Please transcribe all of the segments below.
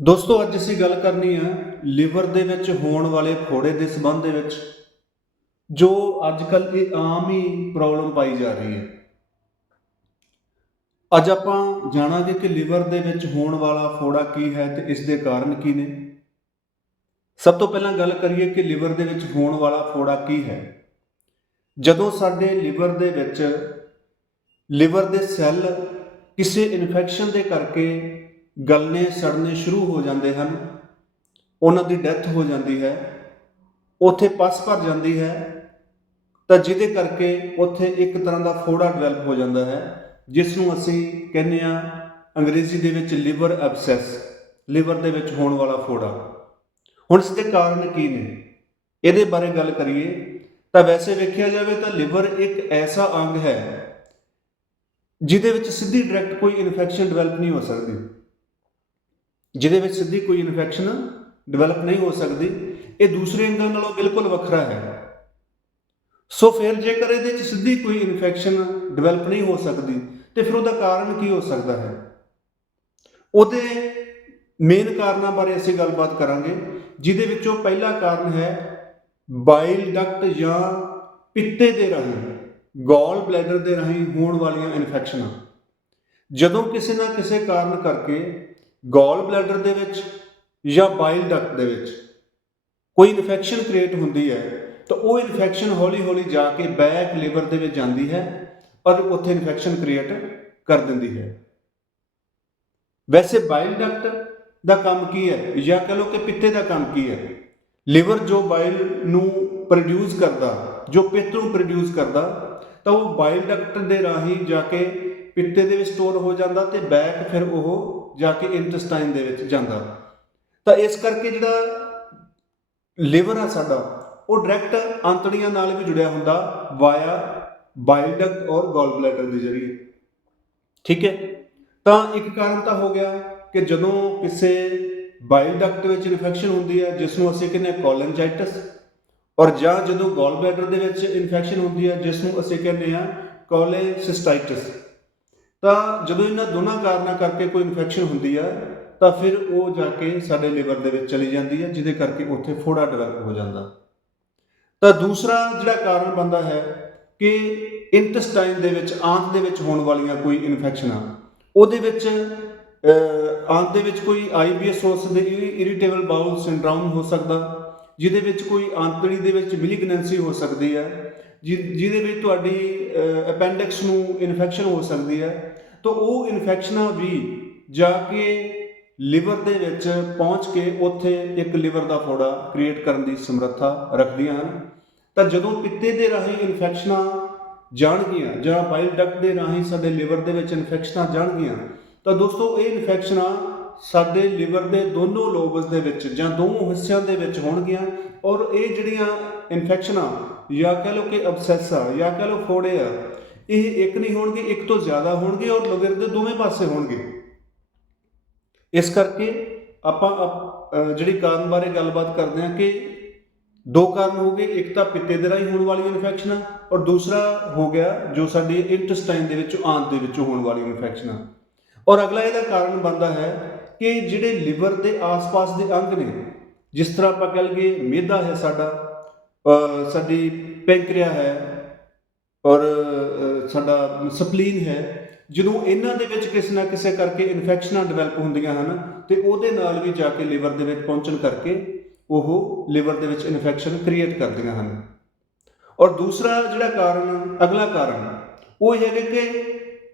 ਦੋਸਤੋ, ਅੱਜ ਅਸੀਂ ਗੱਲ ਕਰਨੀ ਹੈ ਲਿਵਰ ਦੇ ਵਿੱਚ ਹੋਣ ਵਾਲੇ ਫੋੜੇ ਦੇ ਸੰਬੰਧ ਦੇ ਵਿੱਚ, ਜੋ ਅੱਜ ਕੱਲ ਇਹ ਆਮ ਹੀ ਪ੍ਰੋਬਲਮ ਪਾਈ ਜਾ ਰਹੀ ਹੈ। ਅੱਜ ਆਪਾਂ ਜਾਣਾਂਗੇ ਕਿ ਲਿਵਰ ਦੇ ਵਿੱਚ ਹੋਣ ਵਾਲਾ ਫੋੜਾ ਕੀ ਹੈ ਤੇ ਇਸ ਦੇ ਕਾਰਨ ਕੀ ਨੇ। ਸਭ ਤੋਂ ਪਹਿਲਾਂ ਗੱਲ ਕਰੀਏ ਕਿ ਲਿਵਰ ਦੇ ਵਿੱਚ ਹੋਣ ਵਾਲਾ ਫੋੜਾ ਕੀ ਹੈ। ਜਦੋਂ ਸਾਡੇ ਲਿਵਰ ਦੇ ਵਿੱਚ, ਲਿਵਰ ਦੇ ਸੈੱਲ ਕਿਸੇ ਇਨਫੈਕਸ਼ਨ ਦੇ ਕਰਕੇ ਗਲਨੇ ਸੜਨੇ ਸ਼ੁਰੂ ਹੋ ਜਾਂਦੇ ਹਨ, ਉਹਨਾਂ ਦੀ ਡੈਥ ਹੋ ਜਾਂਦੀ ਹੈ, ਉੱਥੇ ਪਸ ਭਰ ਜਾਂਦੀ ਹੈ, ਤਾਂ ਜਿਹਦੇ ਕਰਕੇ ਉੱਥੇ ਇੱਕ ਤਰ੍ਹਾਂ ਦਾ ਫੋੜਾ ਡਿਵੈਲਪ ਹੋ ਜਾਂਦਾ ਹੈ ਜਿਸ ਨੂੰ ਅਸੀਂ ਕਹਿੰਦੇ ਆ ਅੰਗਰੇਜ਼ੀ ਦੇ ਵਿੱਚ ਲਿਵਰ ਐਬਸੈਸ ਲਿਵਰ ਦੇ ਵਿੱਚ ਹੋਣ ਵਾਲਾ ਫੋੜਾ। ਹੁਣ ਇਸ ਦੇ ਕਾਰਨ ਕੀ ਨੇ? ਇਹਦੇ ਬਾਰੇ ਗੱਲ ਕਰੀਏ, ਤਾਂ ਵੈਸੇ ਵੇਖਿਆ ਜਾਵੇ ਤਾਂ ਲਿਵਰ ਇੱਕ ਐਸਾ ਅੰਗ ਹੈ, ਜਿਹਦੇ ਵਿੱਚ ਸਿੱਧੀ ਡਾਇਰੈਕਟ ਕੋਈ ਇਨਫੈਕਸ਼ਨ ਡਿਵੈਲਪ ਨਹੀਂ ਹੋ ਸਕਦੀ। ਜਿਹਦੇ ਵਿੱਚ ਸਿੱਧੀ ਕੋਈ ਇਨਫੈਕਸ਼ਨ ਡਿਵੈਲਪ ਨਹੀਂ ਹੋ ਸਕਦੀ, ਇਹ ਦੂਸਰੇ ਅੰਗਾਂ ਨਾਲੋਂ ਬਿਲਕੁਲ ਵੱਖਰਾ ਹੈ। ਸੋ ਫਿਰ ਜੇਕਰ ਇਹਦੇ ਵਿੱਚ ਸਿੱਧੀ ਕੋਈ ਇਨਫੈਕਸ਼ਨ ਡਿਵੈਲਪ ਨਹੀਂ ਹੋ ਸਕਦੀ, ਤੇ ਫਿਰ ਉਹਦਾ ਕਾਰਨ ਕੀ ਹੋ ਸਕਦਾ ਹੈ? ਉਹਦੇ ਮੇਨ ਕਾਰਨਾਂ ਬਾਰੇ ਅਸੀਂ ਗੱਲਬਾਤ ਕਰਾਂਗੇ, ਜਿਹਦੇ ਵਿੱਚੋਂ ਪਹਿਲਾ ਕਾਰਨ ਹੈ ਬਾਈਲ ਡਕਟ ਜਾਂ ਪਿੱਤੇ ਦੇ ਰਾਹੀਂ ਗੋਲ ਬਲੈਡਰ ਦੇ ਰਾਹੀਂ ਹੋਣ ਵਾਲੀਆਂ ਇਨਫੈਕਸ਼ਨਾਂ ਜਦੋਂ ਕਿਸੇ ਨਾ ਕਿਸੇ ਕਾਰਨ ਕਰਕੇ ਗੋਲ ਬਲੈਡਰ ਦੇ ਵਿੱਚ ਜਾਂ ਬਾਈਲ ਡਕਟ ਦੇ ਵਿੱਚ ਕੋਈ ਇਨਫੈਕਸ਼ਨ ਕ੍ਰੀਏਟ ਹੁੰਦੀ ਹੈ, ਤਾਂ ਉਹ ਇਨਫੈਕਸ਼ਨ ਹੌਲੀ-ਹੌਲੀ ਜਾ ਕੇ ਬੈਕ ਲੀਵਰ ਦੇ ਵਿੱਚ ਜਾਂਦੀ ਹੈ ਔਰ ਉੱਥੇ ਇਨਫੈਕਸ਼ਨ ਕ੍ਰੀਏਟ ਕਰ ਦਿੰਦੀ ਹੈ। ਵੈਸੇ ਬਾਈਲ ਡਕਟ ਦਾ ਕੰਮ ਕੀ ਹੈ ਜਾਂ ਕਹ ਲਓ ਕਿ ਪਿੱਤੇ ਦਾ ਕੰਮ ਕੀ ਹੈ? ਲੀਵਰ ਜੋ ਬਾਈਲ ਨੂੰ ਪ੍ਰੋਡਿਊਸ ਕਰਦਾ, ਜੋ ਪਿੱਤ ਨੂੰ ਪ੍ਰੋਡਿਊਸ ਕਰਦਾ, ਤਾਂ ਉਹ ਬਾਈਲ ਡਕਟ ਦੇ ਰਾਹੀਂ ਜਾ ਕੇ ਪਿੱਤੇ ਦੇ ਵਿੱਚ ਸਟੋਰ ਹੋ ਜਾਂਦਾ ਤੇ ਬੈਕ ਫਿਰ ਉਹ ਜਾ ਕੇ ਇੰਟੈਸਟਾਈਨ ਦੇ ਵਿੱਚ ਜਾਂਦਾ। ਤਾਂ ਇਸ ਕਰਕੇ ਜਿਹੜਾ ਲਿਵਰ ਆ ਸਾਡਾ, ਉਹ ਡਾਇਰੈਕਟ ਆਂਤੜੀਆਂ ਨਾਲ ਵੀ ਜੁੜਿਆ ਹੁੰਦਾ ਵਾਇਆ ਬਾਈਲ ਡਕਟ ਔਰ ਗੋਲ ਬਲੈਡਰ ਦੇ ਜ਼ਰੀਏ। ਠੀਕ ਹੈ? ਤਾਂ ਇੱਕ ਕਾਰਨ ਤਾਂ ਹੋ ਗਿਆ ਕਿ ਜਦੋਂ ਕਿਸੇ ਬਾਈਲ ਡਕਟ ਵਿੱਚ ਇਨਫੈਕਸ਼ਨ ਹੁੰਦੀ ਹੈ, ਜਿਸ ਨੂੰ ਅਸੀਂ ਕਹਿੰਦੇ ਹਾਂ ਕੋਲਨਜਾਈਟਿਸ ਔਰ ਜਾਂ ਜਦੋਂ ਗੋਲ ਬਲੈਡਰ ਦੇ ਵਿੱਚ ਇਨਫੈਕਸ਼ਨ ਹੁੰਦੀ ਹੈ, ਜਿਸ ਨੂੰ ਅਸੀਂ ਕਹਿੰਦੇ ਹਾਂ ਕੋਲੇਸਿਸਟਾਈਟਿਸ ਤਾਂ ਜਦੋਂ ਇਹਨਾਂ ਦੋਨਾਂ ਕਾਰਨਾਂ ਕਰਕੇ ਕੋਈ ਇਨਫੈਕਸ਼ਨ ਹੁੰਦੀ ਹੈ ਤਾਂ ਫਿਰ ਉਹ ਜਾ ਕੇ ਸਾਡੇ ਲਿਵਰ ਦੇ ਵਿੱਚ ਚਲੀ ਜਾਂਦੀ ਹੈ ਜਿਹਦੇ ਕਰਕੇ ਉੱਥੇ ਫੋੜਾ ਡਿਵੈਲਪ ਹੋ ਜਾਂਦਾ। ਤਾਂ ਦੂਸਰਾ ਜਿਹੜਾ ਕਾਰਨ ਬੰਦਾ ਹੈ ਕਿ ਇੰਟੈਸਟਾਈਨ ਦੇ ਵਿੱਚ, ਆਂਤ ਦੇ ਵਿੱਚ ਹੋਣ ਵਾਲੀਆਂ ਕੋਈ ਇਨਫੈਕਸ਼ਨਾਂ ਉਹਦੇ ਵਿੱਚ ਆਂਤ ਦੇ ਵਿੱਚ ਕੋਈ ਆਈਬੀਐਸ ਹੋ ਸਕਦਾ ਇਰੀਟੇਬਲ ਬਾਊਲ ਸਿੰਡਰੋਮ ਹੋ ਸਕਦਾ, ਜਿਹਦੇ ਵਿੱਚ ਕੋਈ ਆਂਤੜੀ ਦੇ ਵਿੱਚ ਮਿਲੀਗਨੈਂਸੀ ਹੋ ਸਕਦੀ ਹੈ ਜਿਹਦੇ ਵਿੱਚ ਤੁਹਾਡੀ ਅਪੈਂਡਿਕਸ ਨੂੰ ਇਨਫੈਕਸ਼ਨ ਹੋ ਸਕਦੀ ਹੈ। ਤਾਂ ਉਹ ਇਨਫੈਕਸ਼ਨਾਂ ਵੀ ਜਾ ਕੇ ਲਿਵਰ ਦੇ ਵਿੱਚ ਪਹੁੰਚ ਕੇ ਉੱਥੇ ਇੱਕ ਲਿਵਰ ਦਾ ਫੋੜਾ ਕ੍ਰੀਏਟ ਕਰਨ ਦੀ ਸਮਰੱਥਾ ਰੱਖਦੀਆਂ ਹਨ। ਤਾਂ ਜਦੋਂ ਪਿੱਤੇ ਦੇ ਰਾਹੀਂ ਇਨਫੈਕਸ਼ਨਾਂ ਜਾਣਗੀਆਂ ਜਾਂ ਬਾਈਲ ਡਕਟ ਦੇ ਰਾਹੀਂ ਸਾਡੇ ਲਿਵਰ ਦੇ ਵਿੱਚ ਇਨਫੈਕਸ਼ਨਾਂ ਜਾਣਗੀਆਂ, ਤਾਂ ਦੋਸਤੋ ਇਹ ਇਨਫੈਕਸ਼ਨਾਂ ਸਾਡੇ ਲਿਵਰ ਦੇ ਦੋਨੋਂ ਲੋਬਸ ਦੇ ਵਿੱਚ ਜਾਂ ਦੋਨੋਂ ਹਿੱਸਿਆਂ ਦੇ ਵਿੱਚ ਹੋਣਗੀਆਂ ਔਰ ਇਹ ਜਿਹੜੀਆਂ ਇਨਫੈਕਸ਼ਨਾਂ ਜਾਂ ਕਹ ਲਓ ਕਿ ਅਬਸੈਸ ਆ, ਜਾਂ ਕਹ ਲਓ ਫੋੜੇ ਆ, ਇਹ ਇੱਕ ਨਹੀਂ ਹੋਣਗੇ, ਇੱਕ ਤੋਂ ਜ਼ਿਆਦਾ ਹੋਣਗੇ ਔਰ ਲਿਵਰ ਦੇ ਦੋਵੇਂ ਪਾਸੇ ਹੋਣਗੇ। ਇਸ ਕਰਕੇ ਆਪਾਂ ਅਪ- ਜਿਹੜੀ ਕਾਰਨ ਬਾਰੇ ਗੱਲਬਾਤ ਕਰਦੇ ਹਾਂ ਕਿ ਦੋ ਕਾਰਨ ਹੋ ਗਏ, ਇੱਕ ਤਾਂ ਪਿੱਤੇ ਦੇ ਰਾਹੀਂ ਹੋਣ ਵਾਲੀ ਇਨਫੈਕਸ਼ਨਾਂ ਔਰ ਦੂਸਰਾ ਹੋ ਗਿਆ ਜੋ ਸਾਡੀ ਇੰਟੈਸਟਾਈਨ ਦੇ ਵਿੱਚ, ਆਂਤ ਦੇ ਵਿੱਚ ਹੋਣ ਵਾਲੀ ਇਨਫੈਕਸ਼ਨ ਔਰ ਅਗਲਾ ਇਹਦਾ ਕਾਰਨ ਬਣਦਾ ਹੈ ਕਿ ਜਿਹੜੇ ਲਿਵਰ ਦੇ ਆਸ-ਪਾਸ ਦੇ ਅੰਗ ਨੇ, ਜਿਸ ਤਰ੍ਹਾਂ ਆਪਾਂ ਕਹਿ ਲਈਏ ਮਿਹਦਾ ਹੈ ਸਾਡਾ ਸਾਡੀ ਪੈਂਕਰੀਆ ਹੈ, ਔਰ ਸਾਡਾ ਸਪਲੀਨ ਹੈ, ਜਦੋਂ ਇਹਨਾਂ ਦੇ ਵਿੱਚ ਕਿਸੇ ਨਾ ਕਿਸੇ ਕਰਕੇ ਇਨਫੈਕਸ਼ਨਾਂ ਡਿਵੈਲਪ ਹੁੰਦੀਆਂ ਹਨ, ਤੇ ਉਹਦੇ ਨਾਲ ਵੀ ਜਾ ਕੇ ਲਿਵਰ ਦੇ ਵਿੱਚ ਪਹੁੰਚਣ ਕਰਕੇ ਉਹ ਲਿਵਰ ਦੇ ਵਿੱਚ ਇਨਫੈਕਸ਼ਨ ਕ੍ਰੀਏਟ ਕਰਦੀਆਂ ਹਨ। ਔਰ ਦੂਸਰਾ ਜਿਹੜਾ ਕਾਰਨ, ਅਗਲਾ ਕਾਰਨ, ਉਹ ਇਹ ਹੈ ਕਿ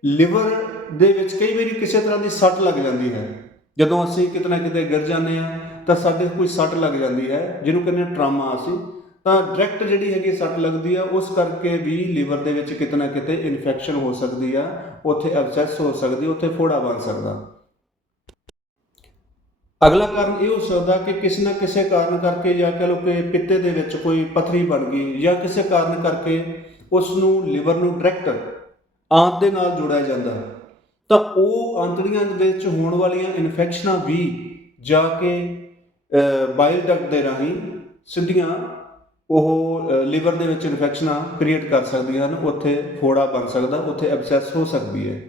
ਲਿਵਰ ਦੇ ਵਿੱਚ ਕਈ ਵਾਰੀ ਕਿਸੇ ਤਰ੍ਹਾਂ ਦੀ ਸੱਟ ਲੱਗ ਜਾਂਦੀ ਹੈ। ਜਦੋਂ ਅਸੀਂ ਕਿਤੇ ਨਾ ਕਿਤੇ ਗਿਰ ਜਾਂਦੇ ਆ ਤਾਂ ਸਾਡੇ ਕੋਈ ਸੱਟ ਲੱਗ ਜਾਂਦੀ ਹੈ, ਜਿਹਨੂੰ ਕਹਿੰਦੇ ਟਰਾਮਾ ਅਸੀਂ। ਤਾਂ ਡਾਇਰੈਕਟ ਜਿਹੜੀ ਹੈਗੀ ਸੱਟ ਲੱਗਦੀ ਆ, ਉਸ ਕਰਕੇ ਵੀ ਲੀਵਰ ਦੇ ਵਿੱਚ ਕਿਤੇ ਨਾ ਕਿਤੇ ਇਨਫੈਕਸ਼ਨ ਹੋ ਸਕਦੀ ਆ, ਉੱਥੇ ਐਬਸੈਸ ਹੋ ਸਕਦੀ, ਉੱਥੇ ਫੋੜਾ ਬਣ ਸਕਦਾ। ਅਗਲਾ ਕਾਰਨ ਇਹ ਹੋ ਸਕਦਾ ਕਿ ਕਿਸੇ ਨਾ ਕਿਸੇ ਕਾਰਨ ਕਰਕੇ ਜਾਂ ਕਹ ਲਓ ਕਿ ਪਿੱਤੇ ਦੇ ਵਿੱਚ ਕੋਈ ਪਥਰੀ ਬਣ ਗਈ ਜਾਂ ਕਿਸੇ ਕਾਰਨ ਕਰਕੇ ਉਸ ਨੂੰ ਲੀਵਰ ਨੂੰ ਡਾਇਰੈਕਟ ਆਂਤ ਦੇ ਨਾਲ ਜੋੜਿਆ ਜਾਂਦਾ। ਹੈ ਤਾਂ ਉਹ ਆਂਤੜੀਆਂ ਦੇ ਵਿੱਚ ਹੋਣ ਵਾਲੀਆਂ ਇਨਫੈਕਸ਼ਨਾਂ ਵੀ ਜਾ ਕੇ ਬਾਈਲ ਡਕਟ ਦੇ ਰਾਹੀਂ ਸਿੱਧੀਆਂ ਉਹ ਲਿਵਰ ਦੇ ਵਿੱਚ ਇਨਫੈਕਸ਼ਨਾਂ ਕ੍ਰੀਏਟ ਕਰ ਸਕਦੀਆਂ ਹਨ, ਉੱਥੇ ਫੋੜਾ ਬਣ ਸਕਦਾ, ਉੱਥੇ ਐਬਸੈਸ ਹੋ ਸਕਦੀ ਹੈ।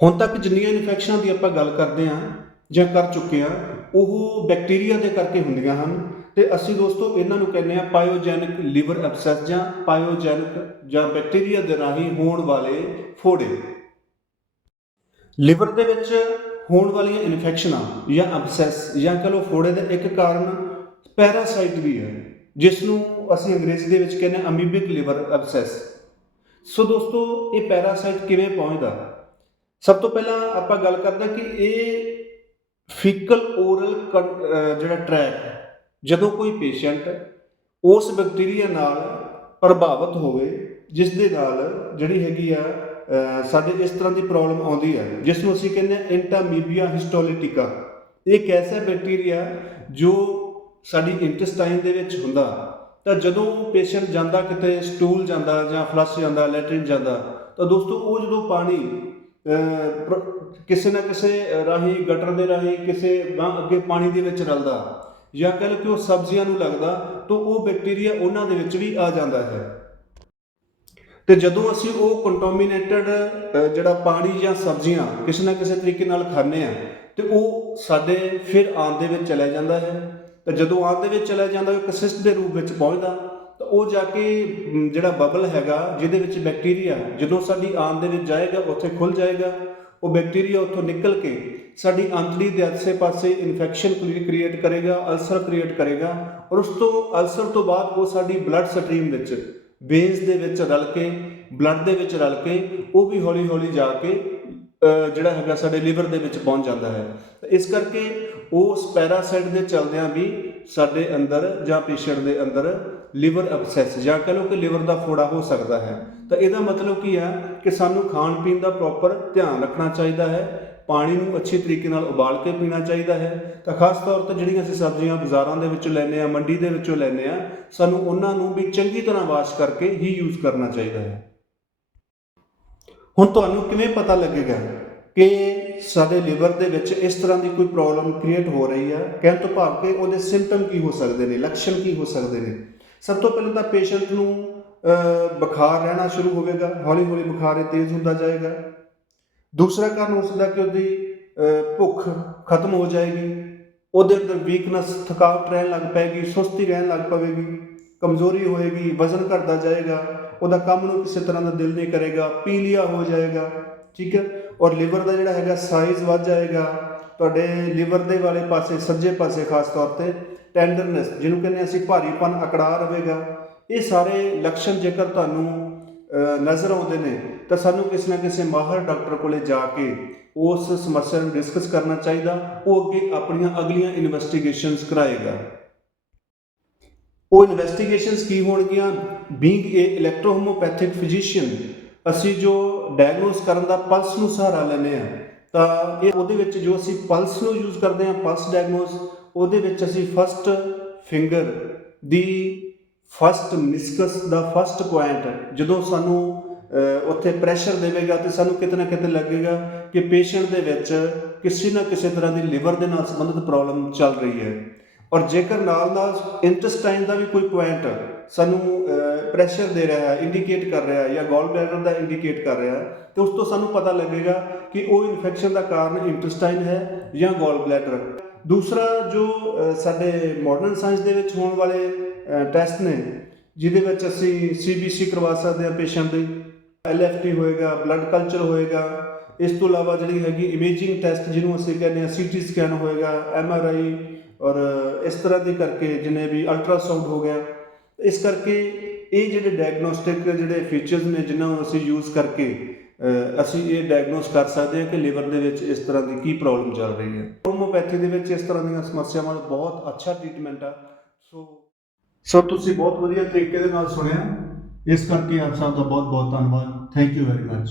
ਹੁਣ ਤੱਕ ਜਿੰਨੀਆਂ ਇਨਫੈਕਸ਼ਨਾਂ ਦੀ ਆਪਾਂ ਗੱਲ ਕਰਦੇ ਹਾਂ ਜਾਂ ਕਰ ਚੁੱਕੇ ਹਾਂ, ਉਹ ਬੈਕਟੀਰੀਆ ਦੇ ਕਰਕੇ ਹੁੰਦੀਆਂ ਹਨ। ਤੇ ਅਸੀਂ ਦੋਸਤੋ ਇਹਨਾਂ ਨੂੰ ਕਹਿੰਦੇ ਆ ਪਾਇਓਜੈਨਿਕ ਲਿਵਰ ਐਬਸੈਸ ਜਾਂ ਪਾਇਓਜੈਨਿਕ ਜਾਂ ਬੈਕਟੀਰੀਆ ਦੇ ਰਾਹੀਂ ਹੋਣ ਵਾਲੇ ਫੋੜੇ। ਲਿਵਰ ਦੇ ਵਿੱਚ ਹੋਣ ਵਾਲੀਆਂ ਇਨਫੈਕਸ਼ਨਾਂ ਜਾਂ ਅਬਸੈਸ ਜਾਂ ਕਹ ਲਓ ਫੋੜੇ ਦਾ ਇੱਕ ਕਾਰਨ ਪੈਰਾਸਾਈਟ ਵੀ ਹੈ ਜਿਸ ਨੂੰ ਅਸੀਂ ਅੰਗਰੇਜ਼ੀ ਦੇ ਵਿੱਚ ਕਹਿੰਦੇ ਅਮੀਬਿਕ ਲਿਵਰ ਅਬਸੈਸ ਸੋ ਦੋਸਤੋ, ਇਹ ਪੈਰਾਸਾਈਟ ਕਿਵੇਂ ਪਹੁੰਚਦਾ? ਸਭ ਤੋਂ ਪਹਿਲਾਂ ਆਪਾਂ ਗੱਲ ਕਰਦੇ ਹਾਂ ਕਿ ਇਹ ਫੀਕਲ ਓਰਲ ਜਿਹੜਾ ਟਰੈਕ ਜਦੋਂ ਕੋਈ ਪੇਸ਼ੈਂਟ ਉਸ ਬੈਕਟੀਰੀਆ ਨਾਲ ਪ੍ਰਭਾਵਿਤ ਹੋਵੇ ਜਿਸ ਦੇ ਨਾਲ ਜਿਹੜੀ ਹੈਗੀ ਆ ਸਾਡੇ ਇਸ ਤਰ੍ਹਾਂ ਦੀ ਪ੍ਰੋਬਲਮ ਆਉਂਦੀ ਹੈ ਜਿਸ ਨੂੰ ਅਸੀਂ ਕਹਿੰਦੇ ਹਾਂ ਇੰਟਾਮੀਬੀਆ ਹਿਸਟੋਲਿਟਿਕਾ। ਇਹ ਇੱਕ ਐਸਾ ਬੈਕਟੀਰੀਆ ਜੋ ਸਾਡੀ ਇੰਟੈਸਟਾਈਨ ਦੇ ਵਿੱਚ ਹੁੰਦਾ। ਤਾਂ ਜਦੋਂ ਪੇਸ਼ੈਂਟ ਜਾਂਦਾ ਕਿਤੇ ਸਟੂਲ ਜਾਂਦਾ ਜਾਂ ਫਲਸ਼ ਜਾਂਦਾ ਲੈਟਰਿਨ ਜਾਂਦਾ, ਤਾਂ ਦੋਸਤੋ ਉਹ ਜਦੋਂ ਪਾਣੀ ਪ੍ਰ- ਕਿਸੇ ਨਾ ਕਿਸੇ ਰਾਹੀਂ ਗਟਰ ਦੇ ਰਾਹੀਂ ਕਿਸੇ ਗਾਂ ਅੱਗੇ ਪਾਣੀ ਦੇ ਵਿੱਚ ਰਲਦਾ ਜਾਂ ਕਹਿ ਕਿ ਉਹ ਸਬਜ਼ੀਆਂ ਨੂੰ ਲੱਗਦਾ, ਤਾਂ ਉਹ ਬੈਕਟੀਰੀਆ ਉਹਨਾਂ ਦੇ ਵਿੱਚ ਵੀ ਆ ਜਾਂਦਾ ਹੈ। ਤੇ ਜਦੋਂ ਅਸੀਂ ਉਹ ਕੰਟਾਮੀਨੇਟਡ ਜਿਹੜਾ ਪਾਣੀ ਜਾਂ ਸਬਜ਼ੀਆਂ ਕਿਸੇ ਨਾ ਕਿਸੇ ਤਰੀਕੇ ਨਾਲ ਖਾਂਦੇ ਆ ਤੇ ਉਹ ਸਾਡੇ ਫਿਰ ਆਂਤ ਦੇ ਵਿੱਚ ਚਲਾ ਜਾਂਦਾ ਹੈ। ਤੇ ਜਦੋਂ ਆਂਤ ਦੇ ਵਿੱਚ ਚਲਾ ਜਾਂਦਾ, ਉਹ ਇੱਕ ਦੇ ਰੂਪ ਵਿੱਚ ਪਹੁੰਚਦਾ, ਤਾਂ ਉਹ ਜਾ ਕੇ ਜਿਹੜਾ ਬਬਲ ਹੈਗਾ, ਜਿਹਦੇ ਵਿੱਚ ਬੈਕਟੀਰੀਆ ਜਦੋਂ ਸਾਡੀ ਆਂਤ ਦੇ ਵਿੱਚ ਜਾਏਗਾ, ਉੱਥੇ ਖੁੱਲ ਜਾਏਗਾ, ਉਹ ਬੈਕਟੀਰੀਆ ਉੱਥੋਂ ਨਿਕਲ ਕੇ ਸਾਡੀ ਅੰਤੜੀ ਦੇ ਆਸੇ ਪਾਸੇ ਇਨਫੈਕਸ਼ਨ ਕ੍ਰੀਏਟ ਕਰੇਗਾ ਅਲਸਰ ਕ੍ਰੀਏਟ ਕਰੇਗਾ, ਔਰ ਉਸ ਤੋਂ ਅਲਸਰ ਤੋਂ ਬਾਅਦ ਉਹ ਸਾਡੀ ਬਲੱਡ ਸਟਰੀਮ ਵਿੱਚ ਵੇਨਸ ਦੇ ਵਿੱਚ ਰਲ ਕੇ ਬਲੱਡ ਦੇ ਵਿੱਚ ਰਲ ਕੇ, ਉਹ ਵੀ ਹੌਲੀ ਹੌਲੀ ਜਾ ਕੇ ਜਿਹੜਾ ਹੈਗਾ ਸਾਡੇ ਲੀਵਰ ਦੇ ਵਿੱਚ ਪਹੁੰਚ ਜਾਂਦਾ ਹੈ। ਇਸ ਕਰਕੇ ਉਸ ਪੈਰਾਸਾਈਟ ਦੇ ਚਲਦਿਆਂ ਵੀ ਸਾਡੇ ਅੰਦਰ ਜਾਂ ਪੇਸ਼ੈਂਟ ਦੇ ਅੰਦਰ ਲਿਵਰ ਅਬਸੈਸ ਜਾਂ ਕਹ ਲਓ ਕਿ ਲੀਵਰ ਦਾ ਫੋੜਾ ਹੋ ਸਕਦਾ ਹੈ। ਤਾਂ ਇਹਦਾ ਮਤਲਬ ਕੀ ਹੈ ਕਿ ਸਾਨੂੰ ਖਾਣ ਪੀਣ ਦਾ ਪ੍ਰੋਪਰ ਧਿਆਨ ਰੱਖਣਾ ਚਾਹੀਦਾ ਹੈ। ਪਾਣੀ ਨੂੰ ਅੱਛੇ ਤਰੀਕੇ ਨਾਲ ਉਬਾਲ ਕੇ ਪੀਣਾ ਚਾਹੀਦਾ ਹੈ। ਤਾਂ ਖਾਸ ਤੌਰ ਤੇ ਜਿਹੜੀਆਂ ਅਸੀਂ ਸਬਜ਼ੀਆਂ ਬਾਜ਼ਾਰਾਂ ਦੇ ਵਿੱਚੋਂ ਲੈਂਦੇ ਆ ਮੰਡੀ ਦੇ ਵਿੱਚੋਂ ਲੈਂਦੇ ਆ ਸਾਨੂੰ ਉਹਨਾਂ ਨੂੰ ਵੀ ਚੰਗੀ ਤਰ੍ਹਾਂ ਵਾਸ਼ ਕਰਕੇ ਹੀ ਯੂਜ਼ ਕਰਨਾ ਚਾਹੀਦਾ ਹੈ। ਹੁਣ ਤੁਹਾਨੂੰ ਕਿਵੇਂ ਪਤਾ ਲੱਗੇਗਾ ਕਿ ਸਾਡੇ ਲਿਵਰ ਦੇ ਵਿੱਚ ਇਸ ਤਰ੍ਹਾਂ ਦੀ ਕੋਈ ਪ੍ਰੋਬਲਮ ਕ੍ਰੀਏਟ ਹੋ ਰਹੀ ਹੈ ਕਹਿਣ ਤੋਂ ਭਾਵ ਕਿ ਉਹਦੇ ਸਿੰਪਟਮ ਕੀ ਹੋ ਸਕਦੇ ਨੇ, ਲੱਛਣ ਕੀ ਹੋ ਸਕਦੇ ਨੇ? ਸਭ ਤੋਂ ਪਹਿਲਾਂ ਤਾਂ ਪੇਸ਼ੈਂਟ ਨੂੰ ਬੁਖਾਰ ਰਹਿਣਾ ਸ਼ੁਰੂ ਹੋਵੇਗਾ ਹੌਲੀ ਹੌਲੀ ਬੁਖਾਰ ਇਹ ਤੇਜ਼ ਹੁੰਦਾ ਜਾਏਗਾ। ਦੂਸਰਾ ਕਾਰਨ ਹੋ ਸਕਦਾ ਕਿ ਉਹਦੀ ਭੁੱਖ ਖਤਮ ਹੋ ਜਾਏਗੀ, ਉਹਦੇ ਅੰਦਰ ਵੀਕਨੈਸ ਥਕਾਵਟ ਰਹਿਣ ਲੱਗ ਪਏਗੀ ਸੁਸਤੀ ਰਹਿਣ ਲੱਗ ਪਵੇਗੀ, ਕਮਜ਼ੋਰੀ ਹੋਏਗੀ, ਵਜ਼ਨ ਘਟਦਾ ਜਾਏਗਾ, ਉਹਦਾ ਕੰਮ ਨੂੰ ਕਿਸੇ ਤਰ੍ਹਾਂ ਦਾ ਦਿਲ ਨਹੀਂ ਕਰੇਗਾ, ਪੀਲੀਆ ਹੋ ਜਾਏਗਾ, ਠੀਕ ਹੈ? ਔਰ ਲਿਵਰ ਦਾ ਜਿਹੜਾ ਹੈਗਾ ਸਾਈਜ਼ ਵੱਧ ਜਾਏਗਾ, ਤੁਹਾਡੇ ਲਿਵਰ ਦੇ ਵਾਲੇ ਪਾਸੇ, ਸੱਜੇ ਪਾਸੇ ਖਾਸ ਤੌਰ ਤੇ ਟੈਂਡਰਨੈਸ ਜਿਹਨੂੰ ਕਹਿੰਦੇ ਅਸੀਂ ਭਾਰੀਪਨ ਅਕੜਾ ਰਵੇਗਾ ਇਹ ਸਾਰੇ ਲੱਛਣ ਜੇਕਰ ਤੁਹਾਨੂੰ ਨਜ਼ਰ ਆਉਂਦੇ ਨੇ, ਤਾਂ ਸਾਨੂੰ ਕਿਸੇ ਨਾ ਕਿਸੇ ਮਾਹਰ ਡਾਕਟਰ ਕੋਲੇ ਜਾ ਕੇ ਉਸ ਸਮੱਸਿਆ ਨੂੰ ਡਿਸਕਸ ਕਰਨਾ ਚਾਹੀਦਾ, ਉਹ ਅੱਗੇ ਆਪਣੀਆਂ ਅਗਲੀਆਂ ਇਨਵੈਸਟੀਗੇਸ਼ਨਸ ਕਰਾਏਗਾ। ਉਹ ਇਨਵੈਸਟੀਗੇਸ਼ਨਸ ਕੀ ਹੋਣਗੀਆਂ? ਬੀਇੰਗ ਏ ਇਲੈਕਟ੍ਰੋਹੋਮੋਪੈਥਿਕ ਫਿਜ਼ੀਸ਼ੀਅਨ ਅਸੀਂ ਜੋ ਡਾਇਗਨੋਸ ਕਰਨ ਦਾ ਪਲਸ ਨੂੰ ਸਹਾਰਾ ਲੈਂਦੇ ਆ ਤਾਂ ਇਹ ਉਹਦੇ ਵਿੱਚ ਜੋ ਅਸੀਂ ਪਲਸ ਨੂੰ ਯੂਜ਼ ਕਰਦੇ ਆ ਪਲਸ ਡਾਇਗਨੋਸ ਉਹਦੇ ਵਿੱਚ ਅਸੀਂ ਫਸਟ ਫਿੰਗਰ ਦੀ ਫਸਟ ਮਿਸਕਸ ਦਾ ਫਸਟ ਪੁਆਇੰਟ ਜਦੋਂ ਸਾਨੂੰ ਉੱਥੇ ਪ੍ਰੈਸ਼ਰ ਦੇਵੇਗਾ ਤੇ ਸਾਨੂੰ ਕਿਤੇ ਨਾ ਕਿਤੇ ਲੱਗੇਗਾ ਕਿ ਪੇਸ਼ੈਂਟ ਦੇ ਵਿੱਚ ਕਿਸੇ ਨਾ ਕਿਸੇ ਤਰ੍ਹਾਂ ਦੀ ਲਿਵਰ ਦੇ ਨਾਲ ਸੰਬੰਧਿਤ ਪ੍ਰੋਬਲਮ ਚੱਲ ਰਹੀ ਹੈ। ਔਰ ਜੇਕਰ ਨਾਲ ਨਾਲ ਇੰਟੈਸਟਾਈਨ ਦਾ ਵੀ ਕੋਈ ਪੁਆਇੰਟ ਸਾਨੂੰ ਪ੍ਰੈਸ਼ਰ ਦੇ ਰਿਹਾ ਹੈ ਇੰਡੀਕੇਟ ਕਰ ਰਿਹਾ ਹੈ ਜਾਂ ਗੋਲ ਬਲੈਡਰ ਦਾ ਇੰਡੀਕੇਟ ਕਰ ਰਿਹਾ ਹੈ, ਤੇ ਉਸ ਤੋਂ ਸਾਨੂੰ ਪਤਾ ਲੱਗੇਗਾ ਕਿ ਉਹ ਇਨਫੈਕਸ਼ਨ ਦਾ ਕਾਰਨ ਇੰਟੈਸਟਾਈਨ ਹੈ ਜਾਂ ਗੋਲ ਬਲੈਡਰ ਦੂਸਰਾ ਜੋ ਸਾਡੇ ਮਾਡਰਨ ਸਾਇੰਸ ਦੇ ਵਿੱਚ ਹੋਣ ਵਾਲੇ ਟੈਸਟ ਨੇ, ਜਿਹਦੇ ਵਿੱਚ ਅਸੀਂ ਸੀਬੀਸੀ ਕਰਵਾ ਸਕਦੇ ਹਾਂ ਪੇਸ਼ੈਂਟ ਦੀ। ਐਲਐਫਟੀ ਹੋਏਗਾ ਬਲੱਡ ਕਲਚਰ ਹੋਏਗਾ। ਇਸ ਤੋਂ ਇਲਾਵਾ ਜਿਹੜੀ ਹੈਗੀ ਇਮੇਜਿੰਗ ਟੈਸਟ ਜਿਹਨੂੰ ਅਸੀਂ ਕਹਿੰਦੇ ਹਾਂ ਸੀਟੀ ਸਕੈਨ ਹੋਏਗਾ ਐਮਆਰਆਈ ਔਰ ਇਸ ਤਰ੍ਹਾਂ ਦੀ ਕਰਕੇ ਜਿਨੇ ਵੀ ਅਲਟਰਾਸਾਊਂਡ ਹੋ ਗਿਆ। ਇਸ ਕਰਕੇ ਇਹ ਜਿਹੜੇ ਡਾਇਗਨੋਸਟਿਕ ਜਿਹੜੇ ਫੀਚਰਸ ਨੇ ਜਿਨ੍ਹਾਂ ਨੂੰ ਅਸੀਂ ਯੂਜ਼ ਕਰਕੇ ਅਸੀਂ ਇਹ ਡਾਇਗਨੋਸ ਕਰ ਸਕਦੇ ਹਾਂ ਕਿ ਲਿਵਰ ਦੇ ਵਿੱਚ ਇਸ ਤਰ੍ਹਾਂ ਦੀ ਕੀ ਪ੍ਰੋਬਲਮ ਚੱਲ ਰਹੀ ਹੈ। ਹੋਮੋਪੈਥੀ ਦੇ ਵਿੱਚ ਇਸ ਤਰ੍ਹਾਂ ਦੀਆਂ ਸਮੱਸਿਆਵਾਂ ਦਾ ਬਹੁਤ ਅੱਛਾ ਟ੍ਰੀਟਮੈਂਟ ਆ। ਸੋ ਸੋ ਤੁਸੀਂ ਬਹੁਤ ਵਧੀਆ ਤਰੀਕੇ ਦੇ ਨਾਲ ਸੁਣਿਆ। ਇਸ ਕਰਕੇ ਆਪ ਸਭ ਦਾ ਬਹੁਤ ਬਹੁਤ ਧੰਨਵਾਦ। Thank you very much